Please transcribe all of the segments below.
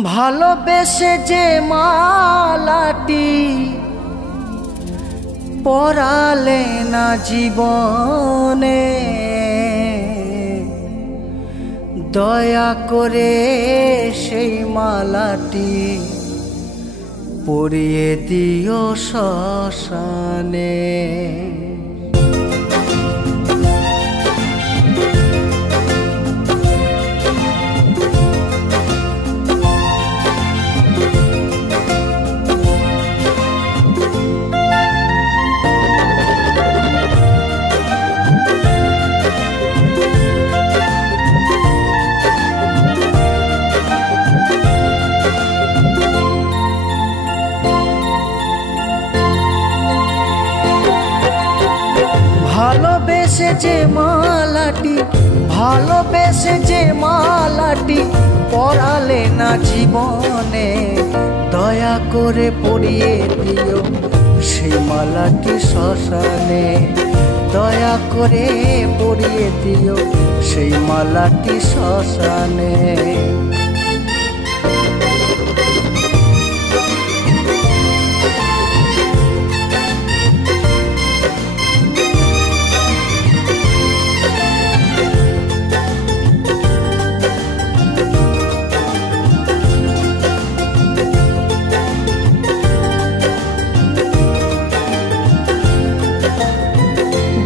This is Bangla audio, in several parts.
ভালোবেসে যে মালাটি পরালে না জীবনে, দয়া করে সেই মালাটি পরিয়ে দিও শ্মশানে। ভালোবেসে যে মালাটি, ভালোবেসে যে মালাটি পরালে না জীবনে, দয়া করে পরিয়ে দিও সেই মালাটি শ্মশানে। দয়া করে পরিয়ে দিও সেই মালাটি শ্মশানে।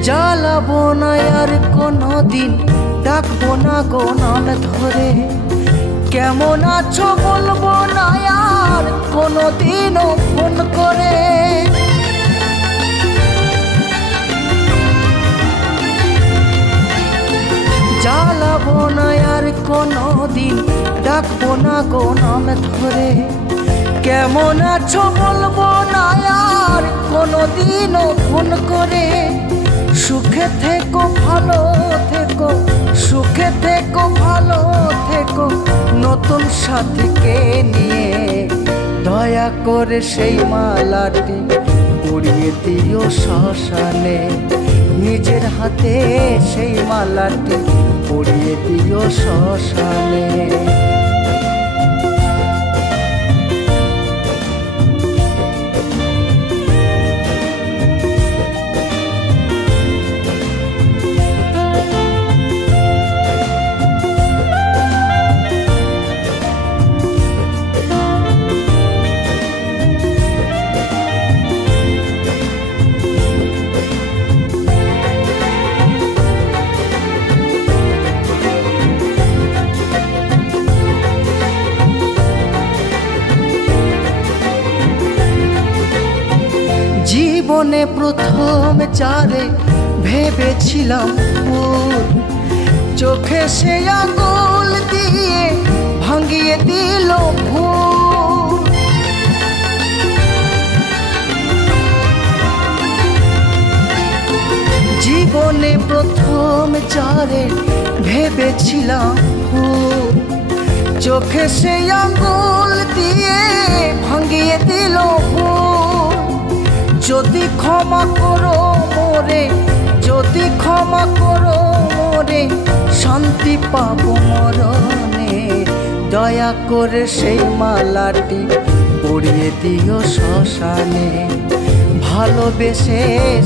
জ্বালাবো না আর কোনো দিন, ডাকবো না গো নাম ধরে। কেমন আছো বলবো না আর কোনো দিনও ফোন করে। জ্বালাবো না আর কোনো দিন, ডাকবো না গো নাম ধরে। কেমন আছো বলবো না আর কোনো দিনও ফোন করে। সুখে থেকো ভালো থেকো, সুখে থেকো ভালো থেকো নতুন সাথীকে নিয়ে। দয়া করে সেই মালাটি পরিয়ে দিও শ্মশানে। নিজের হাতে সেই মালাটি পরিয়ে দিও শ্মশানে। জীবনে প্রথম চারে ভেবেছিলাম ফুল, চোখে সে আঙুল দিয়ে ভাঙিয়ে দিল ভুল। জীবনে প্রথম চারে ভেবেছিলাম ফুল, চোখে সে আঙুল দিয়ে ভাঙিয়ে দিল ভুল। যদি ক্ষমা করো মোরে, যদি ক্ষমা করো মোরে, শান্তি পাবো মরণে। দয়া করে সেই মালাটি পরিয়ে দিও শ্মশানে। ভালোবেসে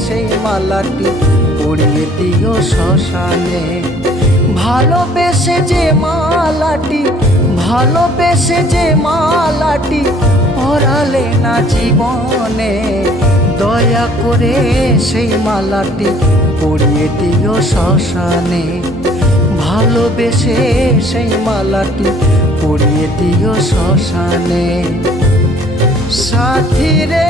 সেই মালাটি পরিয়ে দিও শ্মশানে। ভালোবেসে যে মালাটি, ভালোবেসে যে মালাটি পরালে না জীবনে, দয়া করে সেই মালাটি পরিয়ে দিও শ্মশানে। ভালোবেসে সেই মালাটি পরিয়ে দিও শ্মশানে। সাথী রে